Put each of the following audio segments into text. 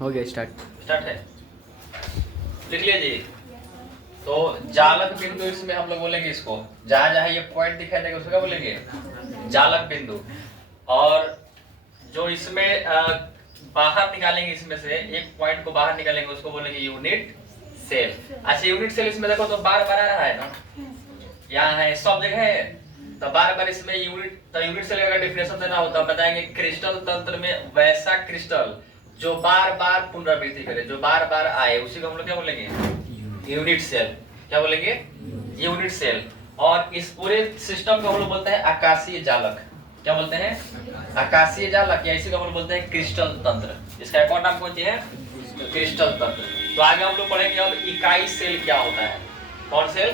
हो गया start. Start है, लिख लीजिए। तो जालक बिंदु इसमें हम लोग बोलेंगे इसको, जहां जहां ये पॉइंट दिखाई देगा उसको क्या बोलेंगे, जालक बिंदु। और जो इसमें बाहर निकालेंगे, इसमें से एक पॉइंट को बाहर निकालेंगे उसको बोलेंगे यूनिट सेल। अच्छा यूनिट सेल इसमें देखो तो बार बार आ रहा है ना, यहाँ है सब जगह है, तो बार बार इसमें यूनिट, तो यूनिट सेल का डेफिनेशन देना होता है, बताएंगे क्रिस्टल तंत्र में वैसा क्रिस्टल जो बार बार पुनरावृत्ति करे, जो बार बार आए, उसी को हम लोग क्या बोलेंगे, यूनिट सेल। क्या बोलेंगे, यूनिट सेल। और इस पूरे सिस्टम को हम लोग बोलते हैं आकाशीय जालक। क्या बोलते हैं, आकाशीय जालक, या इसी को हम लोग बोलते हैं क्रिस्टल तंत्र। इसका एक और नाम कौन सी है, क्रिस्टल तंत्र। तो आगे हम लोग पढ़ेंगे अब इकाई सेल क्या होता है। कौन सेल,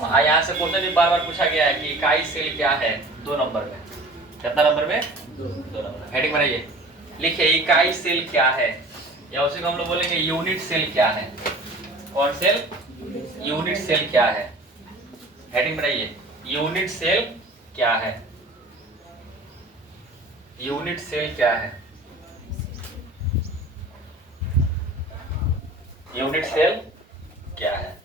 यहाँ से क्वेश्चन भी बार बार पूछा गया है कि इकाई सेल क्या है, 2 नंबर में। कितना नंबर में, 2 नंबर। हेडिंग बनाइए, लिखिए इकाई सेल क्या है, या उसी को हम लोग बोलेंगे यूनिट सेल क्या है। कौन सेल, यूनिट सेल क्या है। हेडिंग बनाइए, यूनिट सेल क्या है, यूनिट सेल क्या है, यूनिट सेल क्या है।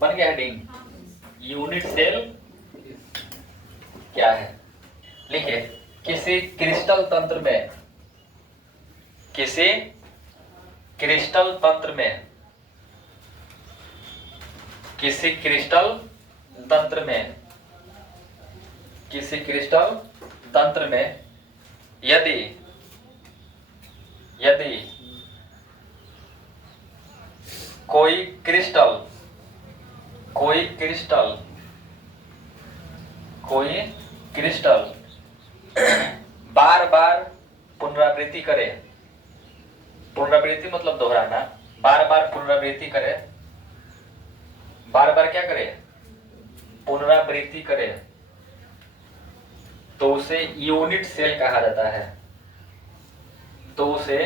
बन गया हेडिंग, यूनिट सेल क्या है। लिखिए, किसी क्रिस्टल तंत्र में, किसी क्रिस्टल तंत्र में, किसी क्रिस्टल तंत्र में, किसी क्रिस्टल तंत्र में यदि यदि कोई क्रिस्टल, कोई क्रिस्टल, कोई क्रिस्टल बार बार पुनरावृत्ति करे, पुनरावृत्ति मतलब दोहराना, बार बार पुनरावृत्ति करे, बार बार क्या करे, पुनरावृत्ति करे, तो उसे यूनिट सेल कहा जाता है। तो उसे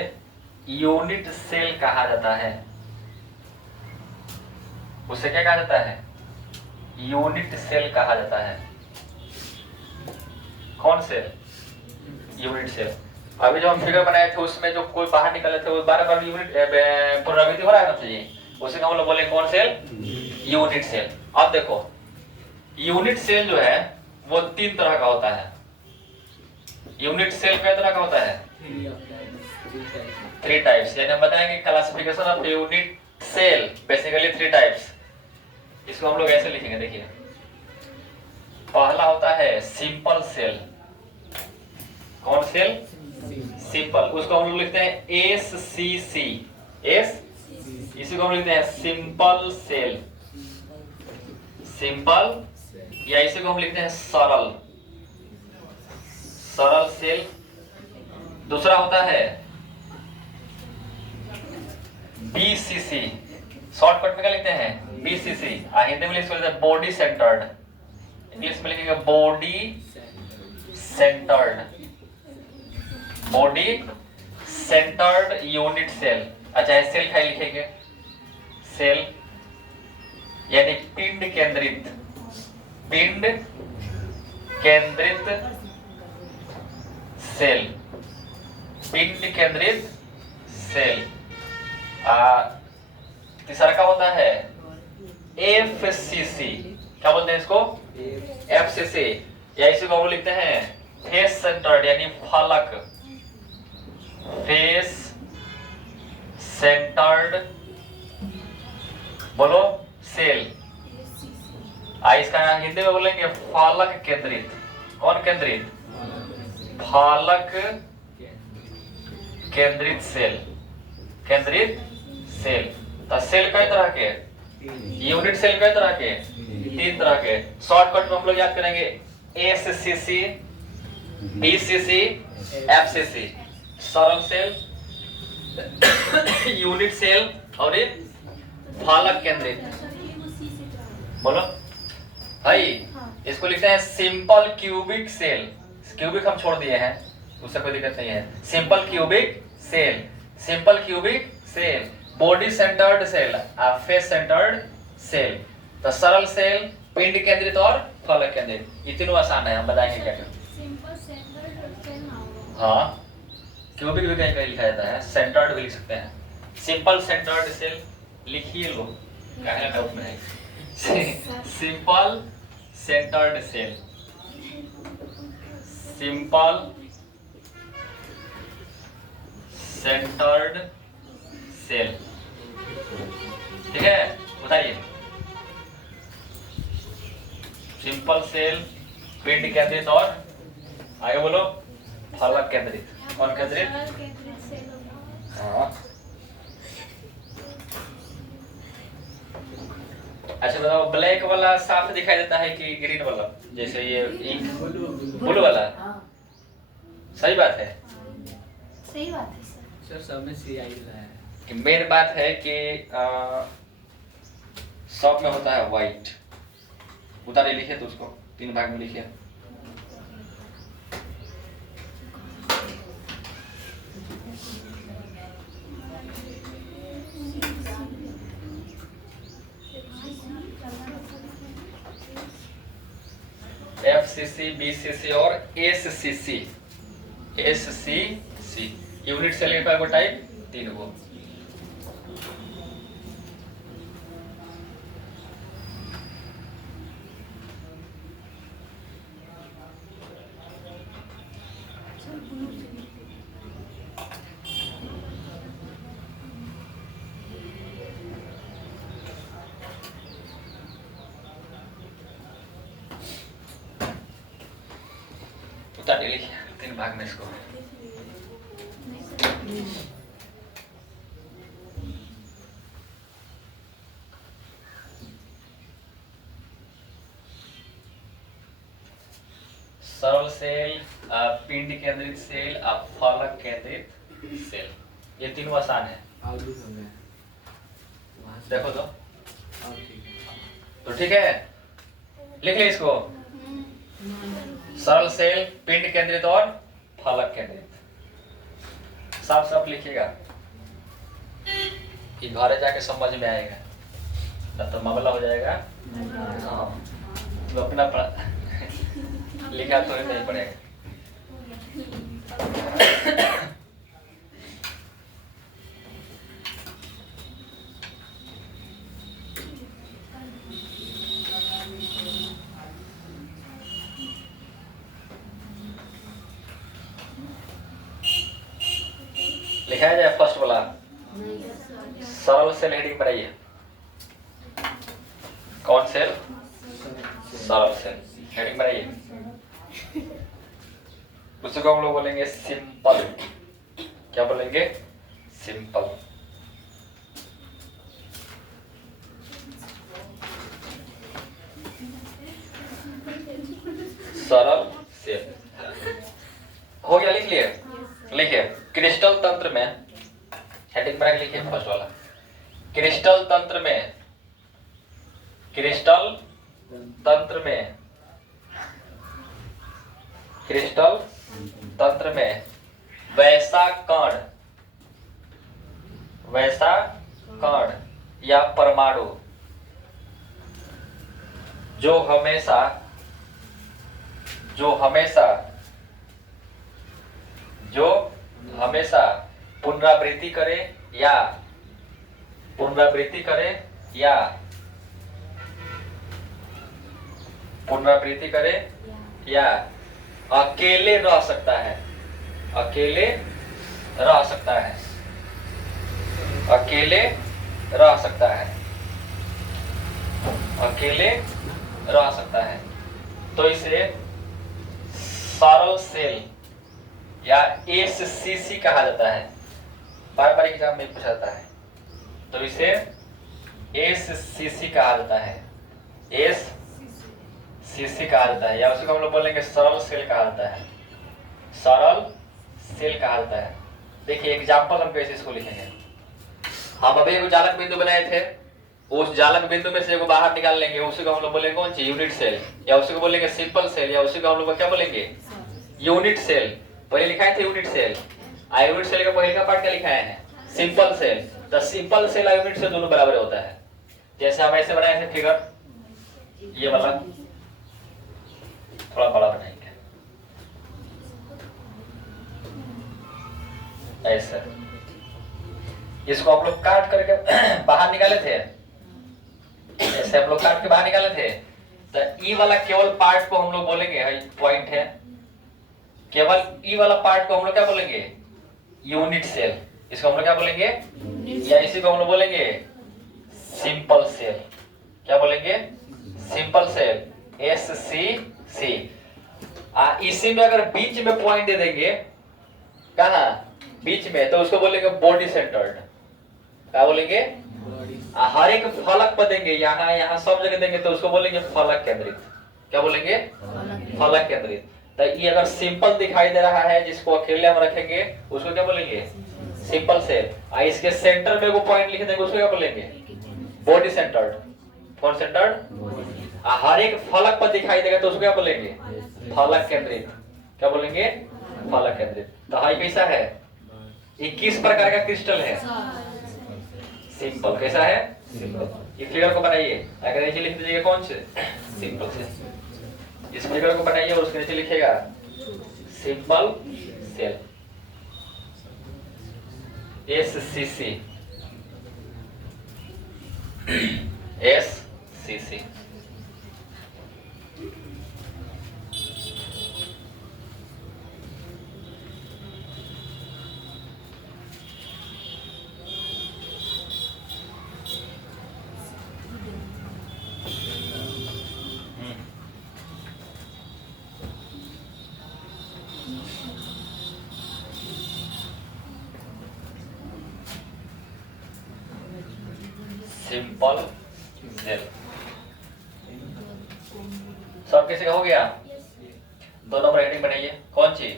यूनिट सेल कहा जाता है। उसे क्या कहा जाता है, यूनिट सेल कहा जाता है। कौन सेल, यूनिट सेल। अभी जो हम फिगर बनाए थे उसमें जो कोई बाहर निकले थे वो बार बार यूनिट पुनरावृत्ति हो रहा है ना, चाहिए उसे हम लोग बोले कौन सेल, यूनिट सेल। अब देखो यूनिट सेल जो है वो 3 तरह का होता है। यूनिट सेल कितने तरह का होता है, 3 टाइप्स। यानी हम बताएंगे classification of unit cell basically 3 types. इसको हम लोग ऐसे लिखेंगे, देखिए पहला होता है सिंपल सेल। कौन सेल, सिंपल, उसको हम लोग लिखते हैं SCC, एस, इसी को हम लिखते हैं सिंपल सेल, सिंपल, या इसी को हम लिखते हैं सरल, सरल सेल। दूसरा होता है BCC, शॉर्टकट में क्या लिखते हैं, BCC। हिंदी में इसको लिखते हैं बॉडी सेंटर्ड, इंग्लिश में लिखेंगे body centred, body centred unit cell. अच्छा सेल क्या लिखेंगे, सेल यानी पिंड केंद्रित, पिंड केंद्रित सेल, पिंड केंद्रित सेल। तीसरा का होता है FCC, क्या बोलते हैं इसको, FCC, या इसी को हम लिखते हैं फेस सेंटर्ड यानी फलक, फेस सेंटर्ड, बोलो सेल। इसका हिंदी में बोलेंगे फलक केंद्रित। कौन केंद्रित, फलक केंद्रित सेल, केंद्रित सेल। तो सेल कई तरह के, यूनिट सेल कई तरह के, 3 तरह के। शॉर्टकट में हम लोग याद करेंगे SCC, BCC, FCC, सरल सेल, यूनिट सेल और ये फलक केंद्रित। बोलो भाई, इसको लिखते हैं सिंपल क्यूबिक सेल। क्यूबिक हम छोड़ दिए हैं, उससे कोई दिक्कत नहीं है। Simple cubic cell, simple cubic cell, body centred cell, face centred cell. तो सरल सेल, पिंड केंद्रित और फलक केंद्रित, ये तीनों आसान है, हम बताएंगे क्या क्या। हाँ, क्यूबिक भी कहीं कहीं लिखा जाता है, सेंटर्ड भी लिख सकते हैं। सिंपल सेंटर्ड सेल लिखिए लो, काहे डाउट में है। Simple centred cell, simple centred cell, ठीक है, बताइए। सिंपल सेल, पिंड केंद्रित और आगे बोलो फलक केंद्रित। कौन केंद्रित? हाँ। अच्छा बताओ, ब्लैक वाला साफ दिखाई देता है कि ग्रीन वाला? जैसे ये इंक ब्लू वाला, सही बात है। सही बात है सर, सब में CI रहा है। कि मेन बात है कि सब में होता है व्हाइट। उतारे लिखे तो उसको 3 भाग में लिखिए। FCC, BCC और SCC। SCC यूनिट सेल का टाइप 3 गो। उतार लिखिए 3 भाग में इसको। सरल सेल, पिंड केंद्रित सेल, फलक केंद्रित सेल, ये तीनों आसान है। आउटलुक हो गया वहाँ से। देखो तो ठीक है। तो ठीक है, लिख ले इसको। सरल सेल, पिंड केंद्रित और फलक केंद्रित। साफ साफ लिखिएगा कि घरे जाके समझ में आएगा, ना तो मामला हो जाएगा। हाँ, तो अपना लिखा थोड़ी नहीं पड़ेगा। लिखा जाए फर्स्ट वाला सरल सेल, हेडिंग बनाइए। कौन सेल? सरल सेल, हेडिंग बनाइए। उसको हम लोग बोलेंगे सिंपल। क्या बोलेंगे? सिंपल। सरल सेल हो गया, लिख लिए। लिखिए क्रिस्टल तंत्र में, हेडिंग बना के लिखिए फर्स्ट वाला। क्रिस्टल तंत्र में, क्रिस्टल तंत्र में, क्रिस्टल तंत्र में वैसा कण या परमाणु जो हमेशा पुनरावृत्ति करे या अकेले रह सकता है, अकेले रह सकता है, तो इसे सरल सेल या SCC कहा जाता है। बार बार एग्जाम में पूछा जाता है, तो इसे SCC कहा जाता है। SCC कहा जाता है, या उसको हम लोग बोलेंगे सरल सेल कहा जाता है। सरल सेल कहा जाता है। देखिए एग्जाम्पल हम कैसे इसको लिखेंगे। हम अभी एक जालक बिंदु बनाए थे, उस जालक बिंदु में से एगो बाहर निकाल लेंगे, उसी को हम लोग बोलेंगे कौन सी? यूनिट सेल, या उसी को बोलेंगे सिंपल सेल, या उसी को हम लोग क्या बोलेंगे? Unit cell. पहले लिखाए थे यूनिट सेल, यूनिट सेल का पहले का पार्ट क्या लिखाए हैं? Simple cell. तो सिंपल सेल और यूनिट सेल दोनों बराबर होता है। जैसे हम ऐसे बनाए थे फिगर, ये वाला थोड़ा बड़ा बनाएंगे। ऐसा। इसको आप लोग काट करके बाहर निकाले थे, ऐसे हम लोग काट के बाहर निकाले थे। तो ई वाला केवल पार्ट को हम लोग बोलेंगे पॉइंट है, केवल ई वाला पार्ट को हम लोग क्या बोलेंगे, यूनिट सेल। इसको हम लोग क्या बोलेंगे, या इसी को हम लोग बोलेंगे सिंपल सेल। क्या बोलेंगे, सिंपल सेल, SCC। इसी में अगर बीच में पॉइंट दे देंगे, कहा बीच में, तो उसको बोलेंगे बॉडी सेंटर्ड। क्या बोलेंगे, हर एक फलक पर देंगे, यहाँ यहाँ सब जगह देंगे, तो उसको बोलेंगे फलक केंद्रित। क्या बोलेंगे, फलक केंद्रित। तो ये अगर सिंपल दिखाई दे रहा है, जिसको अकेले हम रखेंगे, उसको क्या बोलेंगे, सिंपल सेल। इसके सेंटर में वो पॉइंट लिख देंगे, उसको क्या बोलेंगे, बॉडी सेंटर्ड। कौन सेंटर्ड, हर एक फलक पर दिखाई देगा, तो उसको क्या बोलेंगे, फलक केंद्रित। क्या बोलेंगे, फलक केंद्रित। तो हाई कैसा है, ये किस प्रकार का क्रिस्टल है, सिंपल। कैसा है, ये फिगर को बनाइए, अगर नीचे लिख दीजिएगा कौन से, सिंपल से। इस फिगर को बनाइए और उसके नीचे लिखिएगा simple cell, SCC। SCC। Simple cell. सब किसी का हो गया, दो नंबर हेडिंग बनाइए। कौन सी,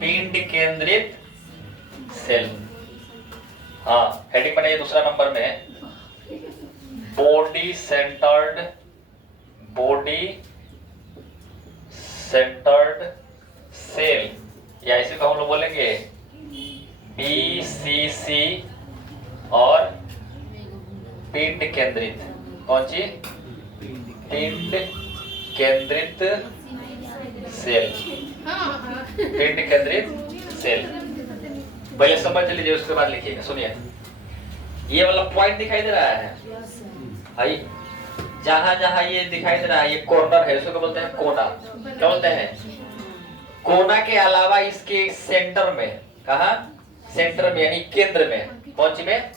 पिंड केंद्रित सेल। हाँ, हेडिंग बनाइए दूसरा नंबर में, body centred, body centred cell, या इसी को हम लोग बोलेंगे BCC। और पिंड केंद्रित, कौन सी, पिंड केंद्रित सेल, पिंड केंद्रित सेल। पहले समझ लीजिए, उसके बाद लिखिएगा। सुनिए, ये वाला पॉइंट दिखाई दे रहा है, भाई जहां जहां ये दिखाई दे रहा है, ये कॉर्नर है, इसको बोलते हैं कोना। क्या बोलते हैं, कोना के अलावा इसके सेंटर में, कहा सेंटर में, यानी केंद्र में। कौन सी में,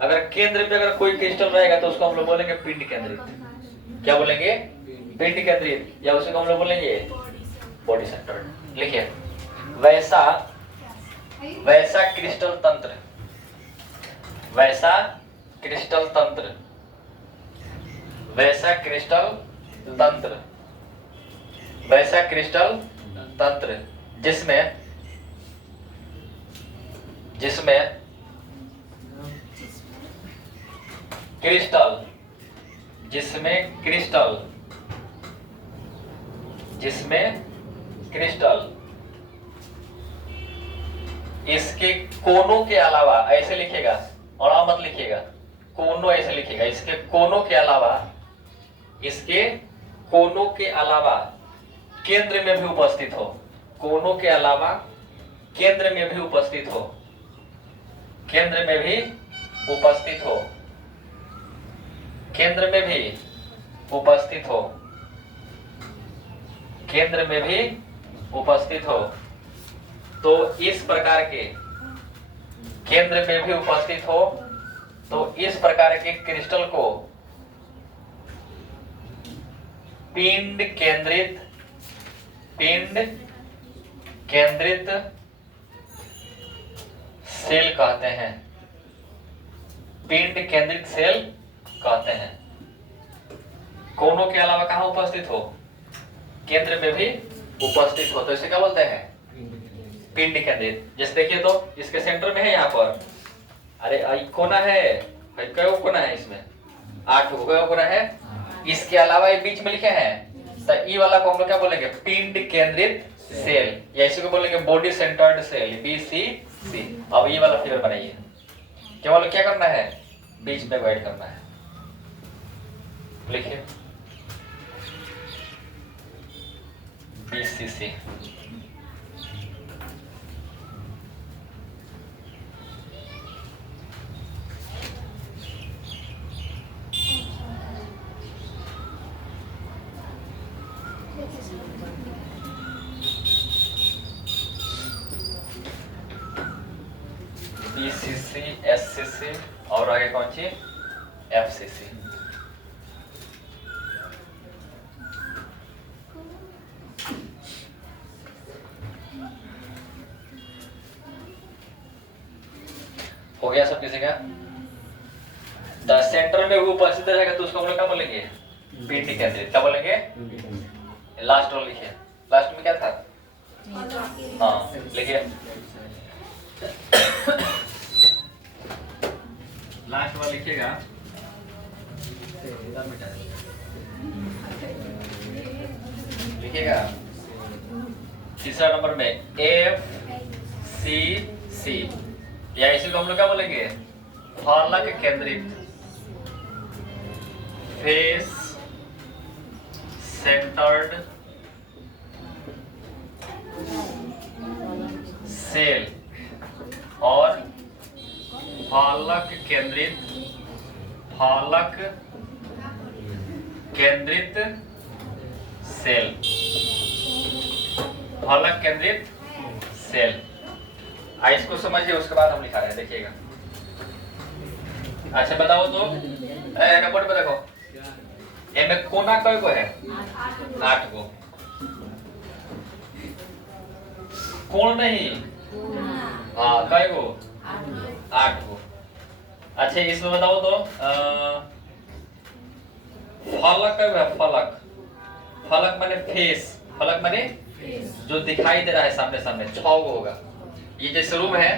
अगर केंद्र में अगर कोई क्रिस्टल रहेगा, तो उसको हम लोग बोलेंगे पिंड केंद्रित। क्या बोलेंगे, पिंड केंद्रित, या उसे हम लोग बोलेंगे बॉडी सेंटर्ड। लिखिए, वैसा वैसा क्रिस्टल तंत्र, वैसा क्रिस्टल तंत्र, वैसा क्रिस्टल तंत्र, वैसा क्रिस्टल तंत्र जिसमें जिसमें क्रिस्टल, जिसमें क्रिस्टल, जिसमें क्रिस्टल इसके कोनों के अलावा, ऐसे लिखेगा और मत लिखिएगा, कोनों ऐसे लिखेगा, इसके कोनों के अलावा, इसके कोनों के अलावा केंद्र में भी उपस्थित हो, कोनों के अलावा केंद्र में भी उपस्थित हो, केंद्र में भी उपस्थित हो, केंद्र में भी उपस्थित हो, केंद्र में भी उपस्थित हो। तो इस प्रकार के केंद्र में भी उपस्थित हो, तो इस प्रकार के क्रिस्टल को पिंड केंद्रित, पिंड केंद्रित सेल कहते हैं, पिंड केंद्रित सेल कहते हैं। कोनों के अलावा कहां उपस्थित हो, केंद्र में भी उपस्थित हो, तो इसे क्या बोलते हैं, पिंड केंद्रित। जैसे देखिए, तो इसके सेंटर में है यहाँ पर, अरे कोना है, कई कोना है इसमें, 8 कोना है। इसके अलावा ये बीच में लिखे हैं, तो ई वाला को हम लोग क्या बोलेंगे, पिंड केंद्रित सेल, या इसी को बोलेंगे बॉडी सेंटर्ड सेल, BCC। अब ये वाला फिगर बनाइए, केवल क्या करना है, बीच में ऐड करना है। लिखिए BCC। PCC, SCC और आगे कौन सी FCC। हो गया सब किसी का? द सेंटर में वो उपस्थित रहेगा तो उसको हम लोग क्या बोलेंगे? पीटी केंद्रित। क्या बोलेंगे? लास्ट वाला लिखिए। लास्ट में क्या था? हाँ लिखिए। लास्ट वाला लिखिएगा। लिखिएगा तीसरा नंबर में FCC, या इसी को हम लोग क्या बोलेंगे? फलक केंद्रित, फेस सेंटर्ड सेल और फलक केंद्रित सेल। फलक केंद्रित सेल। इसको समझिए, उसके बाद हम लिखा रहे हैं, देखिएगा। अच्छा बताओ तो, नंबर पे देखो, इनमें कोना कई को है? 8 को। कोण नहीं, हाँ कई को? 8 को। अच्छा इसमें बताओ तो, फलक कई को है? फलक माने फेस, फलक माने जो दिखाई दे रहा है सामने सामने, 6 को होगा। ये जैसे रूम है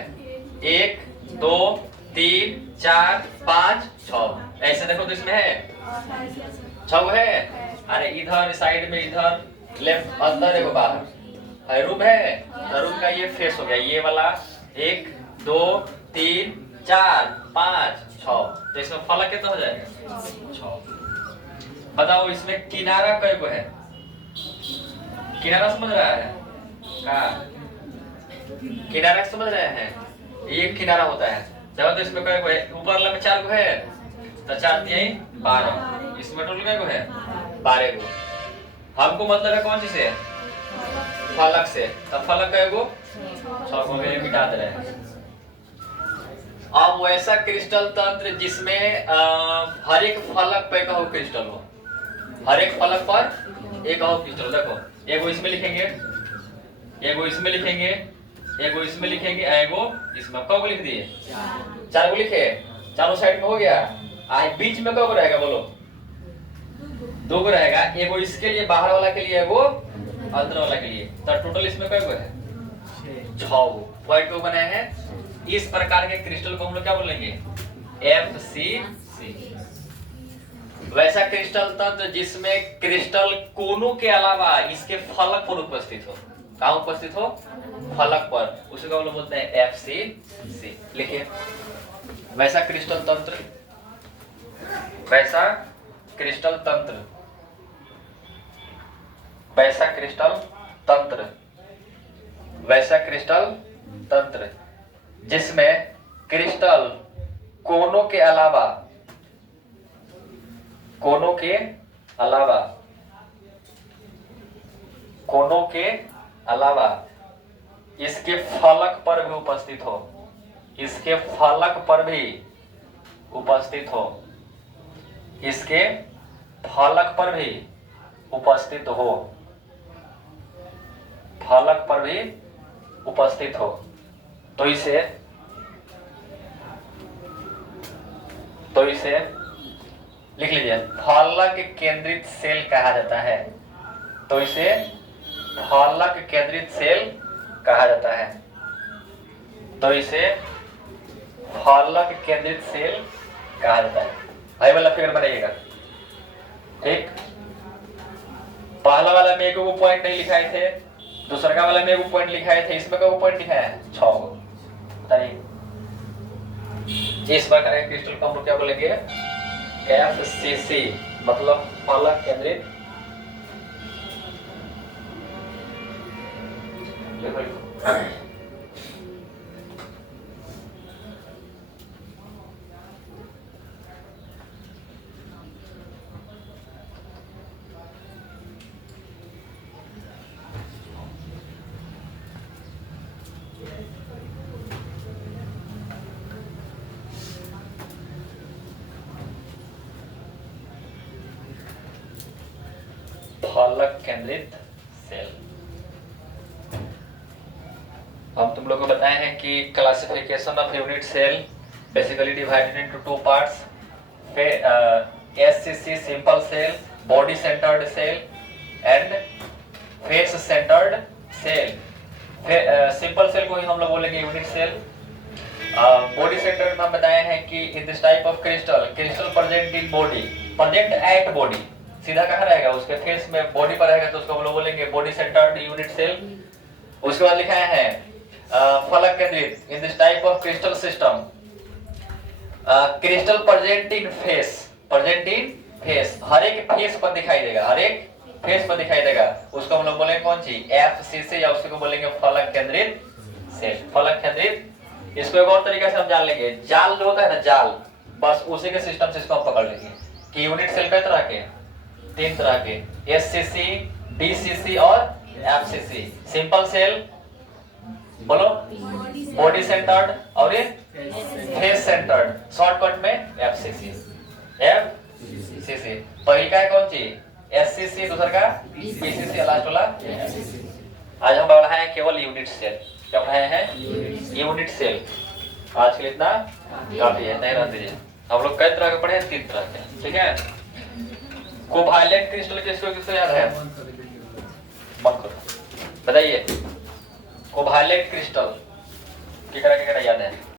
1 2 3 4 5 6, ऐसे देखो तो इसमें है 6 है। अरे इधर साइड में, इधर लेफ्ट, अंदर देखो बाहर रूम है, तो रूम का ये फेस हो गया, ये वाला 1 2 3 4 5 6, तो इसमें फलक कितना हो जाएगा? 6। बताओ इसमें किनारा कई को है? किनारा समझ रहा है का? किनारा समझ रहे हैं? एक किनारा होता है जब, तो इसमें कई को है? ऊपर वाला में 4 को है, तो 4 दिए 12, इसमें टोटल कई को है? 12 को। हमको मतलब है कौन सी से? फलक से। तब फलक कई को? 6 को मिटा दे रहे हैं। अब वैसा क्रिस्टल तंत्र जिसमें हर एक फलक पे एक क्रिस्टल हो, हर एक फलक पर एक क्रिस्टल। देखो एगो इसमें लिखेंगे, एगो इसमें लिखेंगे, एगो इसमें लिखेंगे, एगो इसमें। कब लिख दिए? 4 को लिखे, चारों साइड में हो गया। बीच में कब रहेगा बोलो? 2 को रहेगा। एगो इसके लिए, बाहर वाला के लिए, एगो अंदर वाला के लिए। तो टोटल इसमें कई को है? 6 पॉइंट को बनाए हैं। इस प्रकार के क्रिस्टल को हम लोग क्या बोलेंगे? FCC। वैसा क्रिस्टल तंत्र जिसमें क्रिस्टल कोनों के अलावा इसके फलक पर उपस्थित हो। कहाँ उपस्थित हो? फलक पर, उसको हम लोग बोलते हैं FCC। लिखिए वैसा क्रिस्टल तंत्र, वैसा क्रिस्टल तंत्र, वैसा क्रिस्टल तंत्र, वैसा क्रिस्टल तंत्र जिसमें क्रिस्टल कोनों के अलावा, कोनों के अलावा, कोनों के अलावा इसके फलक पर भी उपस्थित हो, इसके फलक पर भी उपस्थित हो, इसके फलक पर भी उपस्थित हो, फलक पर भी उपस्थित हो, तो इसे लिख लीजिए, फलक केंद्रित सेल कहा जाता है। तो इसे फलक केंद्रित सेल कहा जाता है। तो इसे फलक केंद्रित सेल कहा जाता है। भाई वाला फिगर बनाइएगा, ठीक। पहला वाला में एक पॉइंट नहीं लिखाए थे, दूसरा वाला में एक पॉइंट लिखाए थे, इसमें का पॉइंट लिखा है 6 को। बताइए इस प्रकार के क्रिस्टल को हम लोग क्या बोलेंगे? FCC, मतलब फलक केंद्रित। फलक केंद्रित सेल। हम तुम लोग को बताए हैं कि classification of unit cell basically divided into two parts, SCC simple cell, body centred cell and face centred cell. Simple cell को ही हम लोग बोलेंगे यूनिट सेल। बॉडी सेंटर्ड में हम बताए हैं कि इन this type of crystal present in body, present at body, सीधा कहाँ रहेगा उसके फेस में, बॉडी पर रहेगा तो उसको हम लोग बोलेंगे बॉडी सेंटर्ड यूनिट सेल। उसके बाद लिखा है फलक केंद्रित in this type of crystal system, crystal present in face, हर एक फेस पर दिखाई देगा, हर एक फेस पर दिखाई देगा, उसको हम लोग बोलेंगे कौन सी, एफसीसी, या उसको बोलेंगे फलक केंद्रित सेल, फलक केंद्रित। इसको एक और तरीके से हम जान लेंगे, जाल जो होता है ना जाल, बस उसी के सिस्टम से इसको हम पकड़ लेंगे कि यूनिट सेल कई तरह के, 3 तरह के, एससीसी, डीसीसी और एफसीसी। सिंपल सेल बोलो, बॉडी सेंटर्ड और ये फेस सेंटर्ड, शॉर्टकट में एफसीसी। एफसीसी पहले का है कौन सी, एससीसी, दूसरा का बीसीसी, लास्ट वाला एफसीसी। आज हम पढ़ा है केवल यूनिट सेल, क्या पढ़ाए हैं, यूनिट सेल। आज के लिए इतना काफी है, नहीं रहने दीजिए। हम लोग कई तरह के पढ़े हैं, 3 तरह के, ठीक है। कोवैलेंट क्रिस्टल किसको याद है, बताइए। कोवैलेंट क्रिस्टल क्या करेगा,